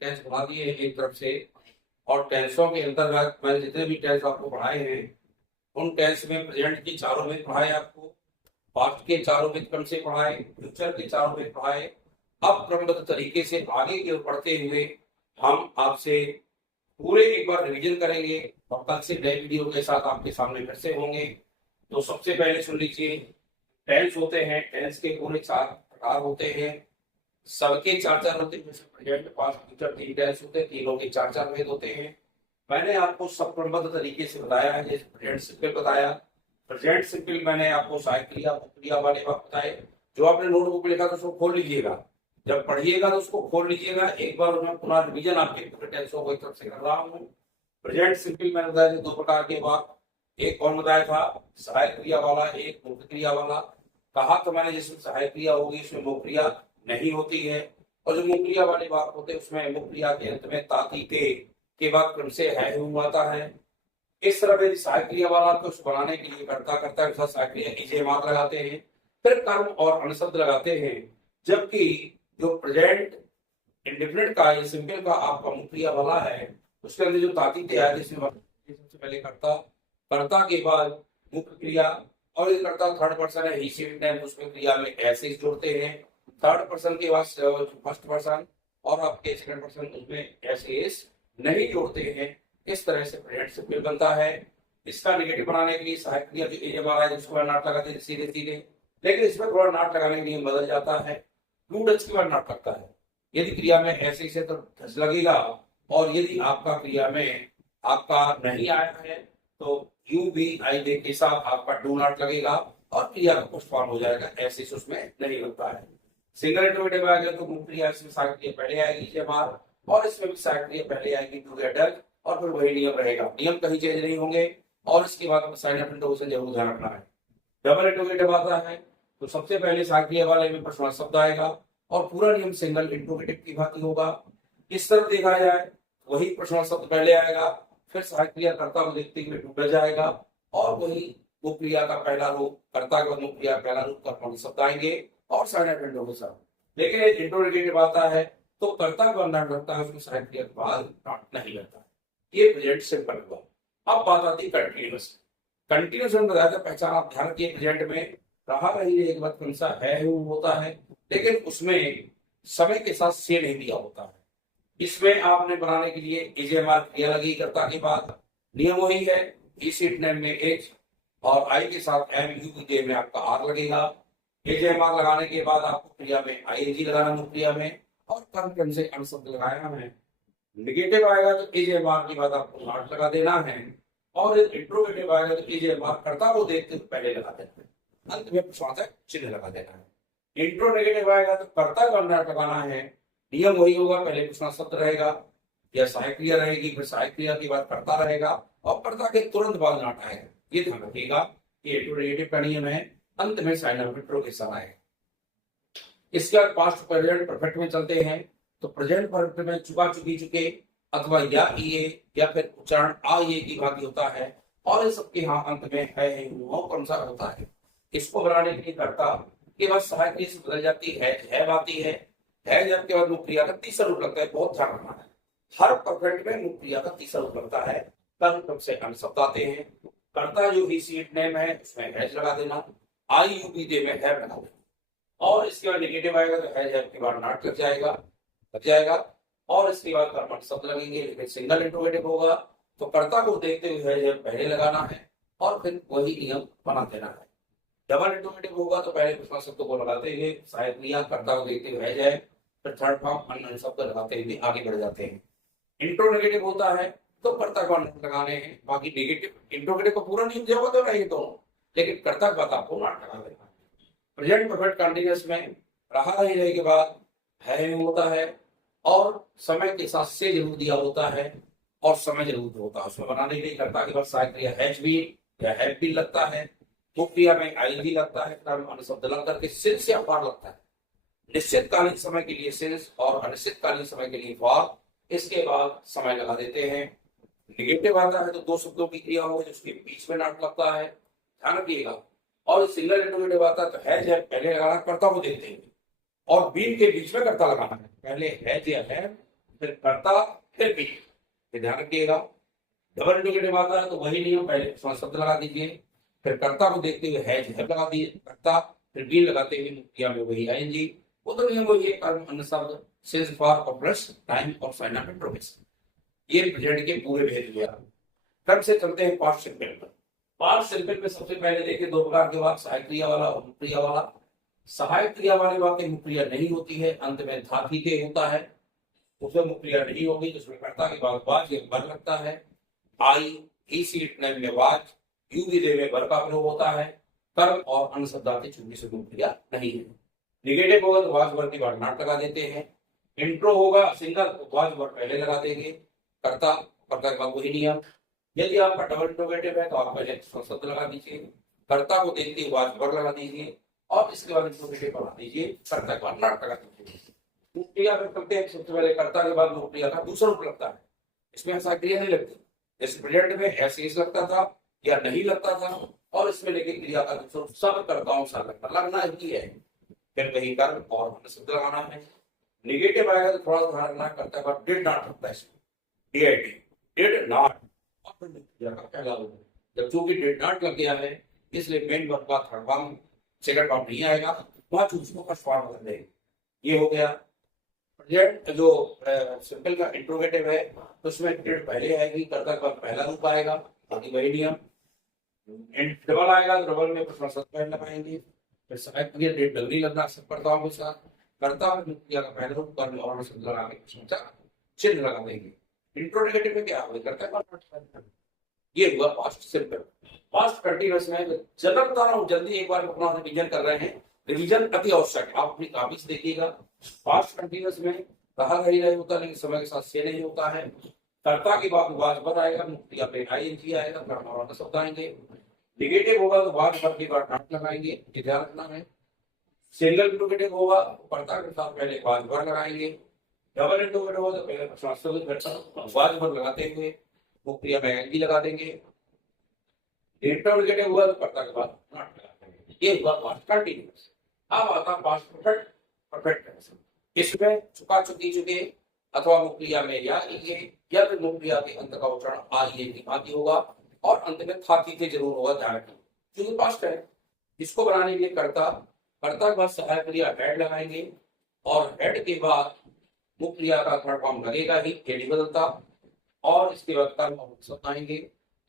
Tense बना दिए हैं एक तरफ से। और टेंसों के अंतर्गत मैंने जितने भी टेंस आपको पढ़ाए हैं उन टेंस में प्रेजेंट की चारों में पढ़ाए आपको, पास्ट के चारों में क्रम से पढ़ाए, फ्यूचर के चारों में पढ़ाए। अब क्रमबद्ध तरीके से आगे की ओर बढ़ते हुए हम आपसे पूरे एक बार रिवीजन करेंगे और कल से नए वीडियो के साथ आपके सामने फिर से होंगे। तो सबसे पहले सुन लीजिए, टेंस होते हैं, टेंस के पूरे 4 प्रकार होते हैं, सबके 4-4 होते हैं, जैसे प्रेजेंट पास्ट फ्यूचर 3 टेंस होते हैं, तीनों के 4-4 भेद होते हैं। मैंने आपको सब क्रमबद्ध तरीके से बताया है, जैसे प्रेजेंट सिंपल बताया, प्रेजेंट सिंपल मैंने आपको सहायक क्रिया क्रिया वाले बात बताए। जो आपने नोटबुक में लिखा था उसको खोल लीजिएगा, जब पढ़िएगा तो उसको खोल लीजिएगा एक बार, मैं पुनः रिवीजन आपके पूरे टेंसों को एक तरफ से कर रहा हूँ। प्रेजेंट सिंपल मैंने बताया था 2 प्रकार के बाद, एक कौन बताया था, सहायक क्रिया वाला, एक मुख्य क्रिया वाला। कहा तो मैंने जिसमें सहायक क्रिया होगी उसमें मुख्य क्रिया नहीं होती है, और जो मुख्य क्रिया वाली बात होते हैं उसमें मुख्य क्रिया के अंत में ताती के बाद क्रम से है आता है। इस तरह यदि सहायक क्रिया वाला तो उस बनाने के लिए करता के साथ सहायक क्रिया इजे मार्क लगाते हैं, फिर कर्म और अनुशब्द लगाते हैं। जबकि जो प्रेजेंट इंडेफिनिट का या सिंपल का आपका मुख्य क्रिया वाला है उसके अंदर जो ताती है जिसमें सबसे पहले करता, कर्ता के बाद मुख्य क्रिया, और ये कर्ता थर्ड पर्सन है ही शी इट नेम, उसमें क्रिया में ऐसे जोड़ते हैं। थर्ड पर्सन के बाद फर्स्ट पर्सन और आपके सेकंड पर्सन उसमें ऐसे नहीं जोड़ते हैं। इस तरह से प्रेजेंट सिंपल बनता है। इसका नेगेटिव बनाने के लिए सहायक क्रिया जो ए हमारा है जिसको नाट लगाते हैं सीधे सीधे, लेकिन इसमें थोड़ा नाट लगाने के लिए बदल जाता है, टू डच के बाद नाट लगता है। यदि क्रिया में ऐसे से तो धस लगेगा, और यदि आपका क्रिया में आपका नहीं आया है तो यू बी आई दे के साथ आपका डू नॉट लगेगा और क्रिया का पोस्टफॉर्म हो जाएगा, ऐसे से उसमें नहीं लगता है। सिंगल इंटरोगेटिव आ गया तो मुख्य क्रिया इसमें सहायक क्रिया पहले आएगी जमार, और इसमें भी सहायक क्रिया पहले आएगी टुगेदर, और फिर वही नियम रहेगा, नियम कहीं चेंज नहीं होंगे। और इसके बाद साइन ऑफ इंटरोगेशन जरूर ध्यान रखना है। डबल इंटरोगेटिव आता है तो सबसे पहले सहायक क्रिया वाले में प्रश्न शब्द आएगा और पूरा नियम सिंगल इंटरोगेटिव की भांति होगा। इस तरह देखा जाए वही प्रश्न शब्द पहले आएगा, फिर सहायक क्रिया कर्ता को देखते हुए डूब जाएगा, और वही मुख्य क्रिया का पहला रूप कर्ता के बाद मुख्य क्रिया पहला रूप कर्म शब्द आएंगे और साइन ऑफ इंटरोगेशन। लेकिन एक इंटरोगेटिव आता है तो कर्ता को अंदर लगता है, उसमें सहायक क्रिया के बाद नॉट नहीं लगता है। ये प्रेजेंट सिंपल हुआ। अब बात आती है कंटिन्यूअस। कंटिन्यूअस में बताया था पहचान आप ध्यान रखिए, प्रेजेंट में रहा रही एक बात कौन सा है होता है, लेकिन उसमें समय के साथ से नहीं दिया होता है। इसमें आपने बनाने के लिए इजे मार्क क्रिया लगी कर्ता के बाद, नियम वही है, इट नेम में एच और आई के साथ एम यू जे में आपका आर लगेगा। इजे मार्क लगाने के बाद आपको क्रिया में आईएनजी लगाना मुख्य क्रिया में, और कर्म से अनुशब्द लगाया है। निगेटिव आएगा तो इजे मार्क के बाद आपको नॉट लगा देना है, और इंट्रोगेटिव आएगा तो इजे मार्क कर्ता को देखते हुए पहले लगा देना है, अंत में प्रश्नार्थक चिन्ह लगा देना है। इंट्रो नेगेटिव आएगा तो कर्ता का नॉट लगाना है, नियम वही होगा, पहले प्रश्न शब्द रहेगा या सहायक क्रिया रहेगी, फिर सहायक क्रिया के बाद कर्ता रहेगा और कर्ता के तुरंत बाद नॉट आएगा। ये ध्यान रखिएगा कि इंट्रोगेटिव का नियम है, अंत में साइन ऑफ इंट्रोगेशन आएगा। इसके बाद पास्ट प्रेजेंट परफेक्ट में चलते हैं। तो प्रेजेंट परफेक्ट में चुका चुकी चुके अथवा या ये या फिर उच्चारण आ ये की भांति होता है, और इन सबके यहाँ अंत में है कौन सा होता है। इसको बनाने के लिए कर्ता के बाद सहायक क्रिया से बदल जाती है आती है जब के बाद मुख्य क्रिया का तीसरा रूप लगता है। बहुत ध्यान रखना है, हर परफेक्ट में मुख्य क्रिया का तीसरा रूप लगता है, कर्म से अन्य शब्द आते हैं। कर्ता जो ही सीट नेम है उसमें हैज लगा देना, आई यू बी दे में हैव लगा देना, और इसके बाद नेगेटिव आएगा तो हैज के बाद नॉट लग जाएगा, और इसके बाद कर्म शब्द लगेंगे। लेकिन सिंगल इंट्रोगेटिव होगा तो कर्ता को देखते हुए हैज पहले लगाना है और फिर वही नियम बना देना है। डबल इंट्रोगेटिव होगा तो पहले प्रश्न शब्द को लगाते हुए सहायक क्रिया कर्ता को देखते हुए हैज है, फिर थर्ड फॉर्म अन्य शब्द लगाते हुए आगे बढ़ जाते हैं। इंट्रोगेटिव होता है तो कर्ता को लगाने हैं, बाकी नेगेटिव इंट्रोगेटिव को पूरा नियम दिया हुआ तो नहीं दोनों, लेकिन कर्ता का आपको नॉट लगा देना है। प्रेजेंट परफेक्ट कंटीन्यूअस में रहा रहने के बाद है होता है, और समय के साथ से जरूर दिया होता है और समय जरूर होता है। उसमें बनाने के लिए कर्ता के बाद सहायक क्रिया हैज भी या हैव भी लगता है, मुख्य क्रिया में आईएनजी लगता है, कर्म अनुशब्द लग करके सिंस या फॉर लगता है। निश्चितकालीन समय के लिए सिंस और अनिश्चितकालीन समय के लिए फॉर, इसके बाद समय लगा देते हैं। नेगेटिव आता है तो दो शब्दों की क्रिया हो जिसके बीच में नॉट लगता है, ध्यान रखिएगा। और सिंगल इंट्रोगेटिव आता है तो हैज है पहले लगाना कर्ता को देखते हैं, और बीन के बीच में कर्ता लगाना है, पहले हैज या है फिर कर्ता फिर बी, ध्यान रखिएगा। डबल इंटीग्रेटिव आता है तो वही नियम, पहले शब्द लगा दीजिए, फिर कर्ता को देखते हुए हैज हैव लगा दिए कर्ता, फिर बी लगाते हुए क्रिया में वही आईएनजी, वो तो नियम वही है, कर्म अन्य शब्द सिंस फॉर ऑपरेस टाइम और फाइनल इंट्रोगेशन। ये प्रेजेंट के पूरे भेद हुए। कर्म से चलते हैं पास्ट सिंपल पर। पास्ट सिंपल में सबसे पहले देखिए दो प्रकार के वाक्य, सहायक क्रिया वाला और मुख्य क्रिया वाला। सहायक क्रिया वाले वाक्य मुख्य क्रिया नहीं होती है, अंत में था थी के होता है, उसमें मुख्य क्रिया नहीं होगी, जिसमें कर्ता के बाद वाज या वर लगता है। आई ही सीट में वाज, यू विधेय में वर का प्रयोग होता है। कर्म और अन्य शब्दार्थी चुनने से मुख्य क्रिया नहीं है। निगेटिव होगा तो वाज वर के बाद नॉट लगा देते हैं। इंट्रो होगा सिंगल तो वाज वर पहले लगा देंगे, कर्ता कर्ता के बाद वही नियम। यदि आपका डबल इंट्रोगेटिव है तो आप पहले शब्द लगा दीजिए, कर्ता को देखते हुए वाज वर लगा दीजिए और इसके बाद इंट्रोगेटिव बढ़ा दीजिए, कर्ता के बाद नॉट लगा दीजिए। क्रिया करते हैं सबसे पहले कर्ता के बाद क्रिया का दूसरा रूप लगता है, इसमें ऐसा क्रिया नहीं लगती। जैसे प्रेजेंट में ऐसे लगता था या नहीं लगता था, और इसमें लेकिन क्रिया का दूसरा रूप सब कर्ताओं से लगना ही है। फिर कहीं कर्म और शब्द लगाना है। निगेटिव आएगा तो थोड़ा ध्यान रखना, कर्ता का डिड नॉट लगता है इसमें, डीआईडी डिड नॉट, और क्रिया का पहला रूप। जब चूंकि डिड नॉट लग गया है इसलिए मेन वर्ब का थर्ड फॉर्म सेकंड फॉर्म नहीं आएगा, वहां चूंकि फर्स्ट फॉर्म बदल देंगे। ये हो गया। प्रेजेंट जो सिंपल का इंट्रोगेटिव है तो उसमें डिड पहले आएगी, कर्ता का पहला रूप आएगा, बाकी वही नियम। डबल आएगा तो डबल में प्रश्न शब्द पहले लगाएंगे, फिर सहायक क्रिया डिड डबल लगना सब कर्ताओं के साथ, कर्ता में क्रिया का पहला रूप कर्म और शब्द लगा के प्रश्न चिन्ह लगा देंगे। इंट्रोगेटिव में क्या होगा, कर्ता का ये हुआ पास्ट सिंपल। पास्ट कंटीन्यूअस में जल्दी एक बार अपना रिवीजन कर रहे हैं, रिवीजन अति आवश्यक है, आप अपनी कॉपी से देखिएगा। पास्ट कंटीन्यूअस में कहा नहीं रहे होता लेकिन समय के साथ से नहीं होता है। कर्ता के बाद वाज वर आएगा, मुक्ति पे आईएनजी आएगा, कर्म और शब्द आएंगे। निगेटिव होगा तो वाज वर के बाद नॉट लगाएंगे, ध्यान रखना है। सिंगल इंट्रोगेटिव होगा कर्ता के साथ पहले वाज वर लगाएंगे। डबल इंट्रोगेटिव होगा तो पहले वाज वर लगाते हुए मुक्तिया में आईएनजी लगा देंगे। इंट्रोगेटिव हुआ तो कर्ता के बाद नॉट लगा देंगे। ये हुआ पास्ट कंटीन्यूअस। अब आता पास्ट परफेक्ट। परफेक्ट टेंस इसमें चुका चुकी चुके अथवा मुक्तिया में या फिर मुक्तिया के अंत का उच्चारण आइए की भांति होगा और अंत में था थी थे जरूर होगा, ध्यान रखना क्योंकि पास्ट है। इसको बनाने के लिए कर्ता के बाद सहायक क्रिया हेड लगाएंगे और हेड के बाद मुक्तिया का थर्ड फॉर्म लगेगा ही, ये नहीं बदलता, और इसके बाद कर्म शब्द आएंगे।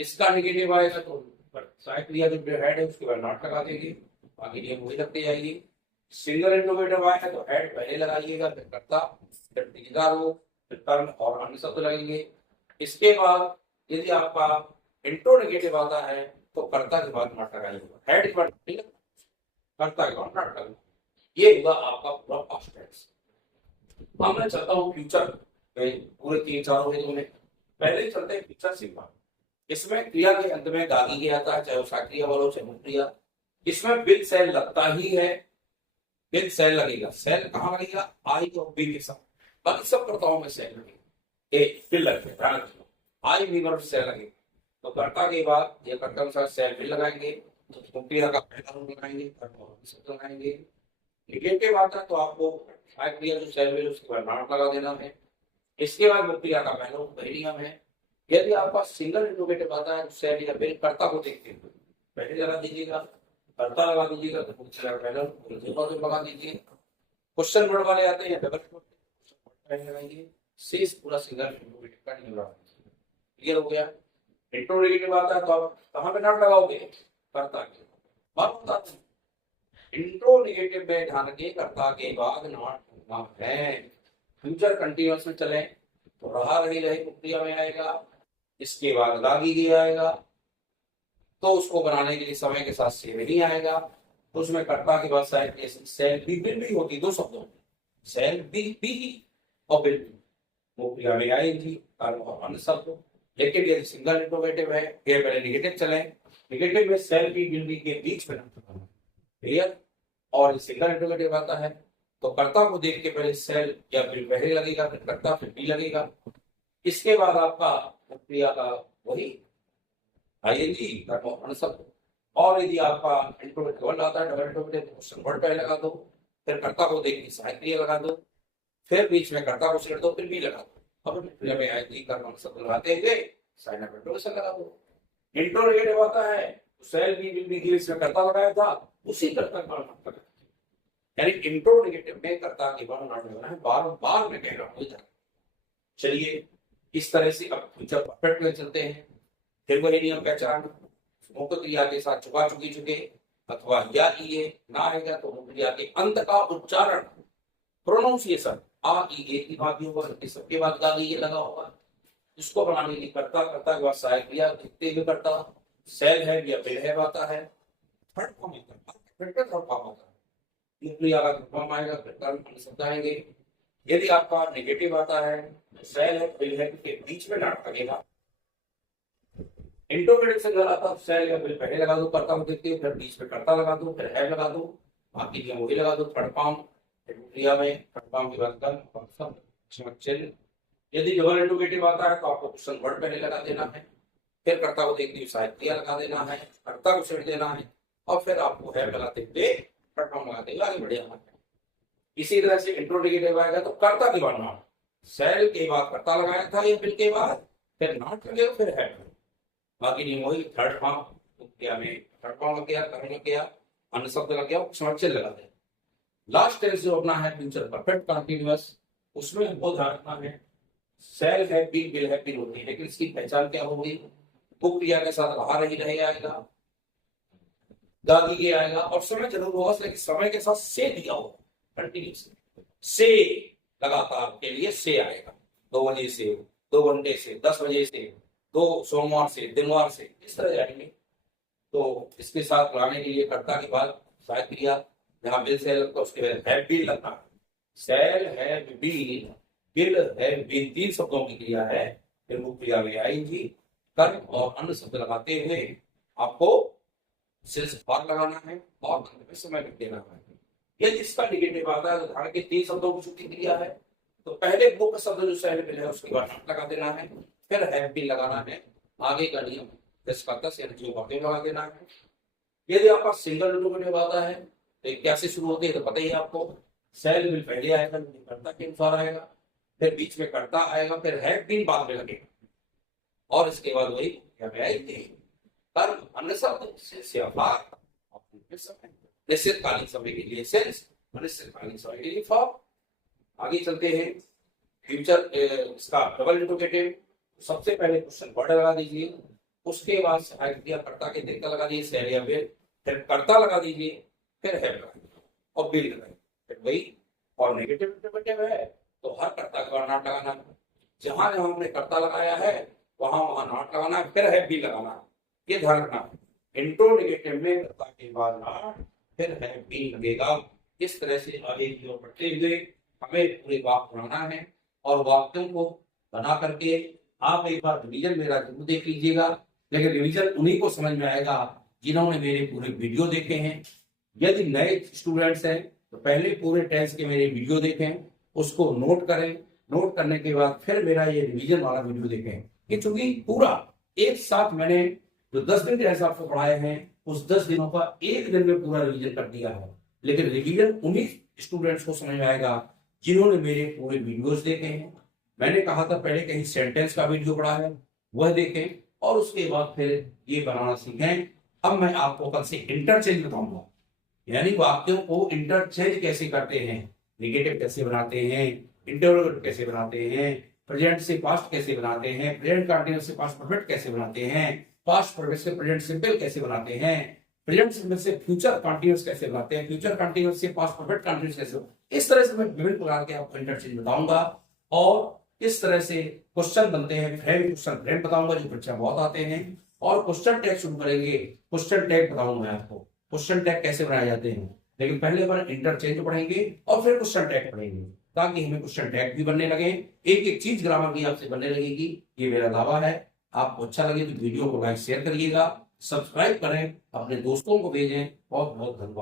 इसका निगेटिव आएगा तो सहायक क्रिया जो हेड है उसके बाद नॉट लगा देंगे, बाकी नियम वही लगते जाएगी। सिंगल इंट्रोगेटिव आया है तो हेड पहले लगाइएगा, फिर कर्ता, फिर दिगदार हो, फिर कर्म और अन्य शब्द लगेंगे। इसके बाद यदि आपका इंट्रोगेटिव आता है तो कर्ता के बाद नॉट लगाइएगा, हेड के बाद कर्ता के बाद नॉट लगाइएगा। ये होगा आपका पूरा पास्ट टेंस। अब मैं चलता हूँ फ्यूचर, पूरे 3-4 हो गए तो पहले चलते हैं फ्यूचर सिंपल। इसमें क्रिया के अंत में दागी गया था, चाहे वो सक्रिय वालों चाहे मुक्रिया। इसमें विद सेल लगता ही है, विद सेल लगेगा। सेल कहाँ लगेगा, आई और बी के साथ, बाकी सब कर्ताओं में सेल लगेगा। ए बिल लगेगा, आई बी वर्ब सेल लगेगा तो कर्ता के बाद ये कर्ता के साथ सेल बिल लगाएंगे तो मुक्रिया का पहला रूप लगाएंगे, शब्द लगाएंगे। निगेटिव आता तो आपको क्रिया जो सेल बिल उसके बाद नॉट लगा देना है। इसके बाद मुक्रिया का पहला रूप वही नियम है। यदि आपका सिंगल इंट्रोगेटिव आता है तो सेल या बिल कर्ता को देखते हैं पहले लगा दीजिएगा, कर्ता लगा दीजिएगा तो मुक्तिया का पहला रूप लगा दीजिए। क्वेश्चन वर्ड वाले आते हैं डबल लगाएंगे, शेष पूरा सिंगल इंट्रोगेटिव का नियम लगा दीजिए। क्लियर हो गया। इंट्रोगेटिव आता है तो आप कहाँ पे नॉट लगाओगे, कर्ता के बाद। इंट्रोगेटिव में ध्यान रखिए कर्ता के बाद नॉट लगना है। फ्यूचर कंटीन्यूअस में चले तो रही मुक्तिया में आएगा, इसके बाद लागी गया आएगा तो उसको बनाने के लिए समय के साथ से नहीं आएगा तो उसमें कर्ता के बाद सेल बी बिल भी होती, दो शब्दों सेल बी और बिल मुक्तिया में आएगी कर्म और अन्य शब्द। लेकिन यदि सिंगल इंट्रोगेटिव है ये पहले निगेटिव चले, निगेटिव में सेल बी बिल बी के बीच में क्लियर, और सिंगल इंट्रोगेटिव आता है तो कर्ता को देख के पहले सेल या बिल पहले लगेगा, फिर कर्ता फिर बी लगेगा। इसके बाद आपका क्रिया का वही आईएनजी कर्म शब्द। और यदि आपका इंट्रोगेटिव वर्ड आता है डबल इंट्रोगेटिव तो क्वेश्चन वर्ड पहले लगा दो, फिर कर्ता को देख के सहायक क्रिया लगा दो, फिर बीच में कर्ता को छेड़ दो, फिर भी लगा दो। अब लगे आयती कर्म शब्द लगाते हुए साइन ऑफ इंटरोगेशन लगा दो। इंटरोगेटिव आता है तो shall be will be given, इसमें कर्ता लगाया था उसी कर्ता का नाम लगा, यानी इंटरोगेटिव में कर्ता के बारे में नाम लगाना है। बार बार मैं कह रहा हूं। चलिए इस तरह से अब जब परफेक्ट में चलते हैं, फिर वही नियम पहचान, मुख्य क्रिया के साथ चुका चुकी चुके अथवा या ये ना आएगा तो मुख्य क्रिया के अंत का उच्चारण, प्रोनाउंसिएशन आ ई ए की बात होगा, इस सबके बाद का ये लगा होगा। इसको बनाने की करता करता के बाद सहायक क्रिया दिखते हुए करता सेल है या बिल है आता है। थर्ड फॉर्म है करता, फिर थर्ड फॉर्म आता है, मुख्य क्रिया का फॉर्म आएगा, फिर कर्म शब्द आएंगे। यदि आपका नेगेटिव आता है तो सेल है बिल है के बीच में डाट लगेगा। इंटरोगेटिव से लगाता सेल या बिल पहले लगा दो, कर्ता को देखते फिर बीच में कर्ता लगा दो, फिर है लगा दो, बाकी के वही लगा दो। थर्ड फॉर्म क्रिया में थर्ड फॉर्म के बाद कर्म। यदि डबल इंटरोगेटिव आता है तो आपको क्वेश्चन वर्ड पहले लगा देना है, फिर कर्ता को देखते हुए सहायक क्रिया लगा देना है, कर्ता को छेड़ देना है और फिर आपको है लगाते हुए थर्ड फॉर्म लगाते हुए आगे बढ़ जाना है। इसी तरह से इंट्रोगेटिव आएगा तो कर्ता के बाद नॉट, सेल के बाद कर्ता लगाया था या बिल के बाद, फिर नॉट लगेगा, फिर है। बाकी नहीं वही थर्ड फॉर्म क्रिया में थर्ड फॉर्म लग गया, कर्म लग गया, अन्य शब्द लग गया, समझ लगा दे। लास्ट टेंस जो अपना है फ्यूचर परफेक्ट कंटीन्यूअस, उसमें हमको ध्यान रखना है सेल है बिल बिल है बिल होती है, लेकिन इसकी पहचान क्या होगी, बुक क्रिया के साथ रहा रही रहे आएगा, दादी के आएगा और समय जरूर होगा, लेकिन समय के साथ से दिया होगा कंटिन्यूस से, लगातार के लिए से आएगा। 2 बजे से, 2 घंटे से, 10 बजे से, 2 सोमवार से, दिनवार से, इस तरह जाएंगे। तो इसके साथ लाने के लिए कर्ता के बाद सहायक क्रिया, जहां बिल सेल लगता है उसके बाद है बिल लगता, सेल है बिल बिल है बिल, 3 शब्दों की क्रिया है। फिर वो क्रिया में आएंगी कर्म और अन्य शब्द लगाते हुए आपको सिर्फ बार लगाना है और अंत में समय लिख देना है। ये जिसका निगेटिव आता है उदाहरण के 3 शब्दों की छुट्टी क्रिया है तो पहले बुक शब्द जो सेल बिल है उसके बाद नॉट लगा देना है, फिर है बिल लगाना है, आगे का नियम जो बातें लगा देना है। यदि आपका सिंगल इंटरोगेटिव आता है तो कैसे शुरू होते हैं तो पता ही है आपको, सेल बिल पहले आएगा, कर्ता के अनुसार आएगा, फिर बीच में कर्ता आएगा, फिर है बिल बाद में लगेगा और इसके बाद वही कर्म अन्य शब्द निश्चितकालीन समय के लिए सेंस, अनिश्चितकालीन समय के लिए फॉर्म। आगे चलते हैं फ्यूचर इसका डबल इंटरोगेटिव। सबसे पहले क्वेश्चन वर्ड लगा दीजिए, उसके बाद सहायक क्रिया कर्ता के देखता लगा दीजिए सेल या बिल, फिर कर्ता लगा दीजिए, फिर है और बिल लगाइए, फिर वही। और नेगेटिव इंटरोगेटिव है तो हर कर्ता के बाद नॉट लगाना है, जहां जहां हमने कर्ता लगाया है वहां वहां नॉट लगाना है, फिर है बिल लगाना है। ये ध्यान रखना है, इंट्रोगेटिव में कर्ता के बाद नॉट फिर है बिल लगेगा। इस तरह से आगे की ओर बढ़ते हुए हमें पूरे वाक्य बनाना है और वाक्यों को बना करके आप एक बार रिवीजन मेरा जरूर देख लीजिएगा, लेकिन रिवीजन उन्हीं को समझ में आएगा जिन्होंने मेरे पूरे वीडियो देखे हैं। यदि नए स्टूडेंट्स हैं तो पहले पूरे टेस्ट के मेरे वीडियो देखें, उसको नोट करें, नोट करने के बाद फिर मेरा ये रिवीजन वाला वीडियो देखें। कि चूंकि पूरा एक साथ मैंने जो 10 दिन के हिसाब से पढ़ाए हैं उस 10 दिनों का एक दिन में पूरा रिवीजन कर दिया है, लेकिन रिवीजन उन्हीं स्टूडेंट्स को समझ में आएगा जिन्होंने मेरे पूरे वीडियोस देखे हैं। मैंने कहा था पहले कहीं सेंटेंस का वीडियो पढ़ा है वह देखें और उसके बाद फिर ये बनाना सीखें। अब मैं आपको कल से इंटरचेंज बताऊंगा, यानी वाक्यों को इंटरचेंज कैसे करते हैं, नेगेटिव कैसे बनाते हैं, इंटरोगेटिव कैसे बनाते हैं, प्रेजेंट से पास्ट कैसे बनाते हैं, प्रेजेंट कंटीन्यूअस से पास्ट परफेक्ट कैसे बनाते हैं, पास्ट परफेक्ट से प्रेजेंट सिंपल कैसे बनाते हैं, प्रेजेंट सिंपल से फ्यूचर कंटीन्यूअस कैसे बनाते हैं, फ्यूचर कंटीन्यूअस से पास्ट परफेक्ट कंटीन्यूअस कैसे। इस तरह से मैं विभिन्न प्रकार के आपको इंटरचेंज बताऊंगा और इस तरह से क्वेश्चन बनते हैं, क्वेश्चन फ्रेम बताऊंगा जो परीक्षा बहुत आते हैं, और क्वेश्चन टैग शुरू करेंगे। क्वेश्चन टैग बताऊंगा मैं आपको क्वेश्चन टैग कैसे बनाए जाते हैं, लेकिन पहले बार इंटरचेंज पढ़ेंगे और फिर क्वेश्चन टैग पढ़ेंगे ताकि हमें क्वेश्चन टैग भी बनने लगे, एक एक चीज ग्रामर की आपसे बनने लगेगी। ये मेरा दावा है। आपको अच्छा लगे तो वीडियो को लाइक शेयर करिएगा, सब्सक्राइब करें, अपने दोस्तों को भेजें। बहुत बहुत धन्यवाद।